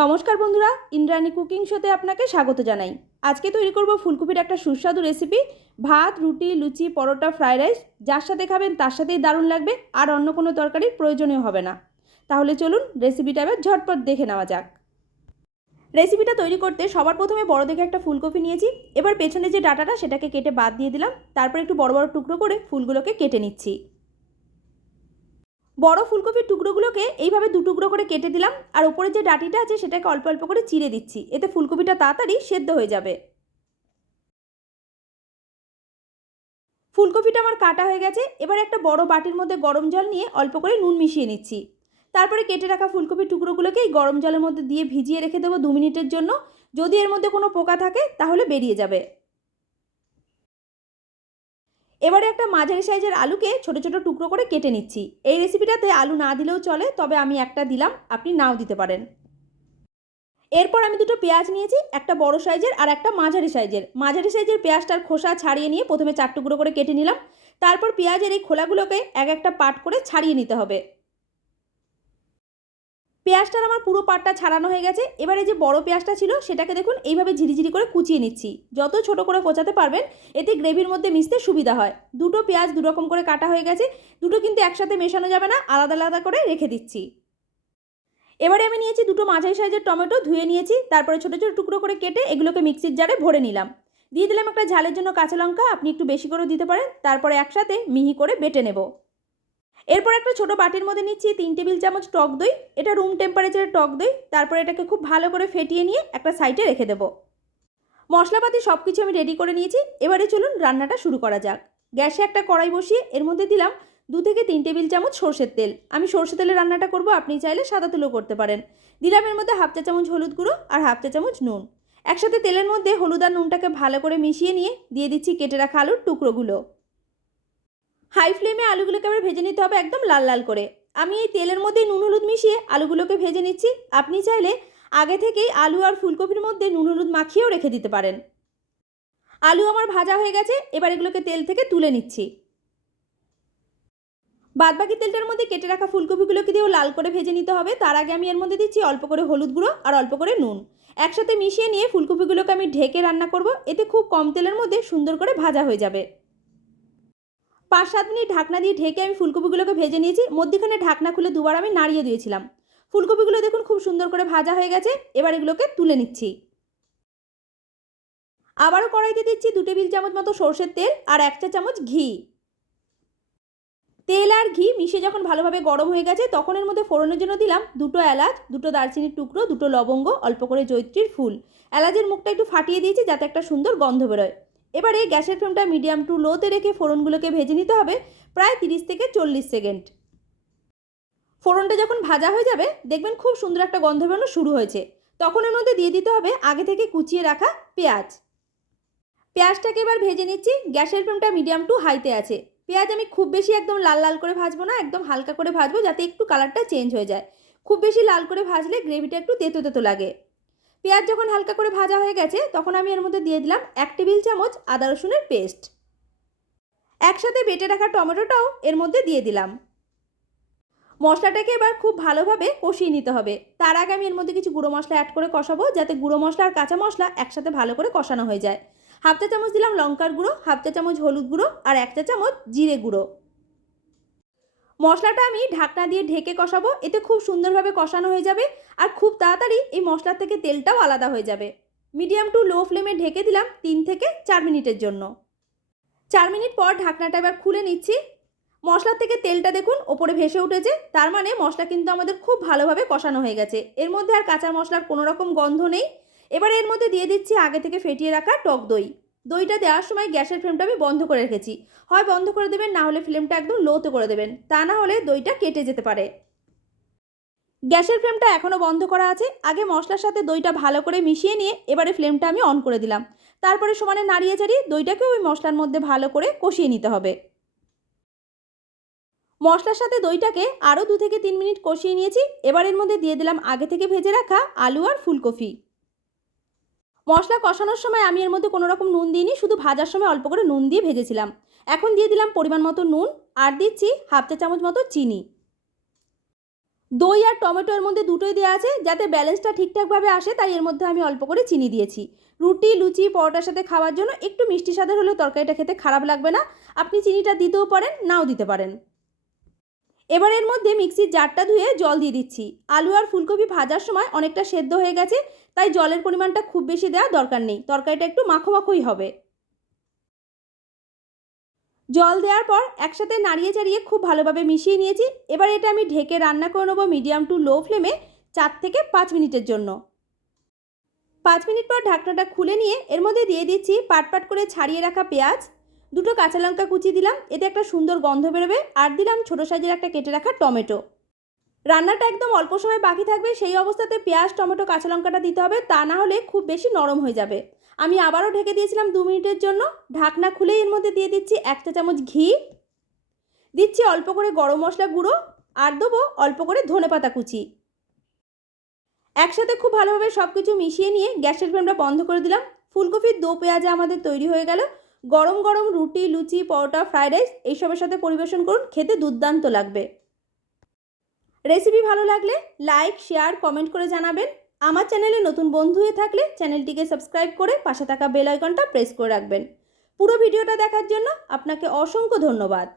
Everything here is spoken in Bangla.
নমস্কার বন্ধুরা, ইন্দ্রাণী কুকিং শোতে আপনাকে স্বাগত জানাই। আজকে তৈরি করব ফুলকপির একটা সুস্বাদু রেসিপি ভাত, রুটি, লুচি, পরোটা ফ্রাইড রাইস যার সাথে খাবেন তার সাথেই দারুণ লাগবে, আর অন্য কোনো তরকারির প্রয়োজনীয় হবে না। তাহলে চলুন রেসিপিটা এবার ঝটপট দেখে নেওয়া যাক। রেসিপিটা তৈরি করতে সবার প্রথমে বড় দেখে একটা ফুলকপি নিয়েছি, এবার পেছনে যে ডাটাটা সেটাকে কেটে বাদ দিয়ে দিলাম, তারপর একটু বড় বড় টুকরো করে ফুলগুলোকে কেটে নিচ্ছি। বড় ফুলকপির টুকরোগুলোকে এইভাবে দু টুকরো করে কেটে দিলাম, আর উপরে যে ডাটিটা আছে সেটাকে অল্প অল্প করে চিড়ে দিচ্ছি। এতে ফুলকপিটা তাড়াতাড়ি সেদ্ধ হয়ে যাবে। ফুলকপিটা আমার কাটা হয়ে গেছে, এবার একটা বড় বাটির মধ্যে গরম জল নিয়ে অল্প করে নুন মিশিয়ে নিচ্ছি। তারপরে কেটে রাখা ফুলকপির টুকরোগুলোকে এই গরম জলের মধ্যে দিয়ে ভিজিয়ে রেখে দেবো দু মিনিটের জন্য। যদি এর মধ্যে কোনো পোকা থাকে, তাহলে বেরিয়ে যাবে। এবারে একটা মাঝারি সাইজের আলুকে ছোট ছোট টুকরো করে কেটে নিচ্ছি। এই রেসিপিটাতে আলু না দিলেও চলে, তবে আমি একটা দিলাম, আপনি নাও দিতে পারেন। এরপর আমি দুটো পেঁয়াজ নিয়েছি, একটা বড় সাইজের আর একটা মাঝারি সাইজের। মাঝারি সাইজের পেঁয়াজটার খোসা ছাড়িয়ে নিয়ে প্রথমে চার টুকরো করে কেটে নিলাম। তারপর পেঁয়াজের এই খোলাগুলোকে এক একটা পাট করে ছাড়িয়ে নিতে হবে। পেঁয়াজটার আমার পুরো পাটটা ছাড়ানো হয়ে গেছে। এবারে যে বড় পেঁয়াজটা ছিল, সেটাকে দেখুন, এইভাবে ঝিরিঝিরি করে কুচিয়ে নিচ্ছি। যত ছোট করে কোচাতে পারবেন, এতে গ্রেভির মধ্যে মিশতে সুবিধা হয়। দুটো পেঁয়াজ দুরকম করে কাটা হয়ে গেছে, দুটো কিন্তু একসাথে মেশানো যাবে না, আলাদা আলাদা করে রেখে দিচ্ছি। এবারে আমি নিয়েছি দুটো মাঝারি সাইজের টমেটো, ধুয়ে নিয়েছি, তারপরে ছোটো ছোটো টুকরো করে কেটে এগুলোকে মিক্সির জারে ভরে নিলাম। দিয়ে দিলাম একটা ঝালের জন্য কাঁচা লঙ্কা, আপনি একটু বেশি করে দিতে পারেন, তারপরে একসাথে মিহি করে বেটে নেব। এরপর একটা ছোট বাটির মধ্যে নিচ্ছি তিন টেবিল চামচ টক দই, এটা রুম টেম্পারেচারের টক দই, তারপর এটাকে খুব ভালো করে ফেটিয়ে নিয়ে একটা সাইডে রেখে দেবো। মশলাপাতি সব কিছু আমি রেডি করে নিয়েছি, এবারে চলুন রান্নাটা শুরু করা যাক। গ্যাসে একটা কড়াই বসিয়ে এর মধ্যে দিলাম দু থেকে তিন টেবিল চামচ সর্ষের তেল। আমি সর্ষে তেলে রান্নাটা করব, আপনি চাইলে সাদা তেলও করতে পারেন। দিলাম এর মধ্যে হাফ চা চামচ হলুদ গুঁড়ো আর হাফ চা চামচ নুন। একসাথে তেলের মধ্যে হলুদ আর নুনটাকে ভালো করে মিশিয়ে নিয়ে দিয়ে দিচ্ছি কেটে রাখা আলুর টুকরোগুলো। হাই ফ্লেমে আলুগুলোকে আবার ভেজে নিতে হবে একদম লাল লাল করে। আমি এই তেলের মধ্যে নুন হলুদ মিশিয়ে আলুগুলোকে ভেজে নিচ্ছি। আপনি চাইলে আগে থেকেই আলু আর ফুলকপির মধ্যে নুন হলুদ মাখিয়েও রেখে দিতে পারেন। আলু আমার ভাজা হয়ে গেছে, এবার এগুলোকে তেল থেকে তুলে নিচ্ছি। বাদবাকি তেলটার মধ্যে কেটে রাখা ফুলকপিগুলোকে দিয়েও লাল করে ভেজে নিতে হবে। তার আগে আমি এর মধ্যে দিচ্ছি অল্প করে হলুদ গুঁড়ো আর অল্প করে নুন। একসাথে মিশিয়ে নিয়ে ফুলকপিগুলোকে আমি ঢেকে রান্না করব। এতে খুব কম তেলের মধ্যে সুন্দর করে ভাজা হয়ে যাবে। পাঁচ সাত মিনিট ঢাকনা দিয়ে ঢেকে আমি ফুলকপিগুলোকে ভেজে নিয়েছি। মধ্যখানে ঢাকনা খুলে দুবার আমি নাড়িয়ে দিয়েছিলাম। ফুলকপিগুলো দেখুন খুব সুন্দর করে ভাজা হয়ে গেছে। এবার এগুলোকে তুলে নিচ্ছি। আবারও কড়াইতে দিচ্ছি দু টেবিল চামচ মতো সর্ষের তেল আর এক চা চামচ ঘি। তেল আর ঘি মিশে যখন ভালোভাবে গরম হয়ে গেছে, তখন এর মধ্যে ফোড়নের জন্য দিলাম দুটো এলাচ, দুটো দারচিনির টুকরো, দুটো লবঙ্গ, অল্প করে জৈত্রীর ফুল। এলাচের মুখটা একটু ফাটিয়ে দিয়েছি যাতে একটা সুন্দর গন্ধ বেরোয়। এবারে গ্যাসের ফ্লেমটা মিডিয়াম টু লোতে রেখে ফোড়নগুলোকে ভেজে নিতে হবে প্রায় তিরিশ থেকে চল্লিশ সেকেন্ড। ফোড়নটা যখন ভাজা হয়ে যাবে, দেখবেন খুব সুন্দর একটা গন্ধ বেরোনো শুরু হয়েছে। তখন এর মধ্যে দিয়ে দিতে হবে আগে থেকে কুচিয়ে রাখা পেঁয়াজ। পেঁয়াজটাকে এবার ভেজে নিচ্ছি, গ্যাসের ফ্লেমটা মিডিয়াম টু হাইতে আছে। পেঁয়াজ আমি খুব বেশি একদম লাল লাল করে ভাজবো না, একদম হালকা করে ভাজবো যাতে একটু কালারটা চেঞ্জ হয়ে যায়। খুব বেশি লাল করে ভাজলে গ্রেভিটা একটু তেতো তেতো লাগে। পেঁয়াজ যখন হালকা করে ভাজা হয়ে গেছে, তখন আমি এর মধ্যে দিয়ে দিলাম এক টেবিল চামচ আদা রসুনের পেস্ট। একসাথে বেটে রাখা টমেটোটাও এর মধ্যে দিয়ে দিলাম। মশলাটাকে এবার খুব ভালোভাবে কষিয়ে নিতে হবে। তার আগে আমি এর মধ্যে কিছু গুঁড়ো মশলা অ্যাড করে কষাবো, যাতে গুঁড়ো মশলা আর কাঁচা মশলা একসাথে ভালো করে কষানো হয়ে যায়। হাফ চা চামচ দিলাম লঙ্কার গুঁড়ো, হাফ চা চামচ হলুদ গুঁড়ো আর এক চা চামচ জিরে গুঁড়ো। মশলাটা আমি ঢাকনা দিয়ে ঢেকে কষাবো, এতে খুব সুন্দরভাবে কষানো হয়ে যাবে। আর খুব তাড়াতাড়ি এই মশলার থেকে তেলটাও আলাদা হয়ে যাবে। মিডিয়াম টু লো ফ্লেমে ঢেকে দিলাম তিন থেকে চার মিনিটের জন্য। চার মিনিট পর ঢাকনাটা এবার খুলে নিচ্ছি। মশলার থেকে তেলটা দেখুন, ওপরে ভেসে উঠেছে। তার মানে মশলা কিন্তু আমাদের খুব ভালোভাবে কষানো হয়ে গেছে। এর মধ্যে আর কাঁচা মশলার কোনো রকম গন্ধ নেই। এবার এর মধ্যে দিয়ে দিচ্ছি আগে থেকে ফেটিয়ে রাখা টক দই। দইটা দেওয়ার সময় গ্যাসের ফ্লেমটা আমি বন্ধ করে রেখেছি। হয় বন্ধ করে দেবেন, না হলে ফ্লেমটা একদম লোতে করে দেবেন। তা না হলে দইটা কেটে যেতে পারে। গ্যাসের ফ্লেমটা এখনও বন্ধ করা আছে। আগে মশলার সাথে দইটা ভালো করে মিশিয়ে নিয়ে এবারে ফ্লেমটা আমি অন করে দিলাম। তারপরে সমানে নাড়িয়ে চাড়িয়ে দইটাকে ওই মশলার মধ্যে ভালো করে কষিয়ে নিতে হবে। মশলার সাথে দইটাকে আরও দু থেকে তিন মিনিট কষিয়ে নিয়েছি। এবার এর মধ্যে দিয়ে দিলাম আগে থেকে ভেজে রাখা আলু আর ফুলকপি। মশলা কষানোর সময় আমি এর মধ্যে কোনো রকম নুন দিইনি, শুধু ভাজার সময় অল্প করে নুন দিয়ে ভেজেছিলাম। এখন দিয়ে দিলাম পরিমাণ মতো নুন আর দিচ্ছি হাফ চা চামচ মতো চিনি। দই আর টমেটো এর মধ্যে দুটোই দেওয়া আছে, যাতে ব্যালেন্সটা ঠিকঠাকভাবে আসে, তাই এর মধ্যে আমি অল্প করে চিনি দিয়েছি। রুটি, লুচি, পরোটার সাথে খাওয়ার জন্য একটু মিষ্টি স্বাদের হলেও তরকারিটা খেতে খারাপ লাগবে না। আপনি চিনিটা দিতেও পারেন, নাও দিতে পারেন। এবার এর মধ্যে মিক্সির জারটা ধুয়ে জল দিয়ে দিচ্ছি। আলু আর ফুলকপি ভাজার সময় অনেকটা সেদ্ধ হয়ে গেছে, তাই জলের পরিমাণটা খুব বেশি দেওয়ার দরকার নেই। তরকারিটা একটু মাখো মাখোই হবে। জল দেওয়ার পর একসাথে নাড়িয়ে চাড়িয়ে খুব ভালোভাবে মিশিয়ে নিয়েছি। এবার এটা আমি ঢেকে রান্না করে নেব মিডিয়াম টু লো ফ্লেমে চার থেকে পাঁচ মিনিটের জন্য। পাঁচ মিনিট পর ঢাকনাটা খুলে নিয়ে এর মধ্যে দিয়ে দিচ্ছি পাট পাট করে ছাড়িয়ে রাখা পেঁয়াজ। দুটো কাঁচা লঙ্কা কুচি দিলাম, এতে একটা সুন্দর গন্ধ বেরোবে, আর দিলাম ছোটো সাইজের একটা কেটে রাখা টমেটো। রান্নাটা একদম অল্প সময় বাকি থাকবে, সেই অবস্থাতে পেঁয়াজ, টমেটো, কাঁচা লঙ্কাটা দিতে হবে, তা না হলে খুব বেশি নরম হয়ে যাবে। আমি আবারও ঢেকে দিয়েছিলাম দু মিনিটের জন্য। ঢাকনা খুলে এর মধ্যে দিয়ে দিচ্ছি এক চা চামচ ঘি। দিচ্ছি অল্প করে গরম মশলা গুঁড়ো আর দেবো অল্প করে ধনে পাতা কুচি। একসাথে খুব ভালোভাবে সব কিছু মিশিয়ে নিয়ে গ্যাসের ফ্লেমটা বন্ধ করে দিলাম। ফুলকপির দো পেঁয়াজা আমাদের তৈরি হয়ে গেল। গরম গরম রুটি, লুচি, পরোটা, ফ্রাইড রাইস এইসবের সাথে পরিবেশন করুন, খেতে দুর্দান্ত লাগবে। রেসিপি ভালো লাগলে লাইক, শেয়ার, কমেন্ট করে জানাবেন। আমার চ্যানেলে নতুন বন্ধু হয়ে থাকলে চ্যানেলটিকে সাবস্ক্রাইব করে পাশে থাকা বেল আইকনটা প্রেস করে রাখবেন। পুরো ভিডিওটা দেখার জন্য আপনাকে অসংখ্য ধন্যবাদ।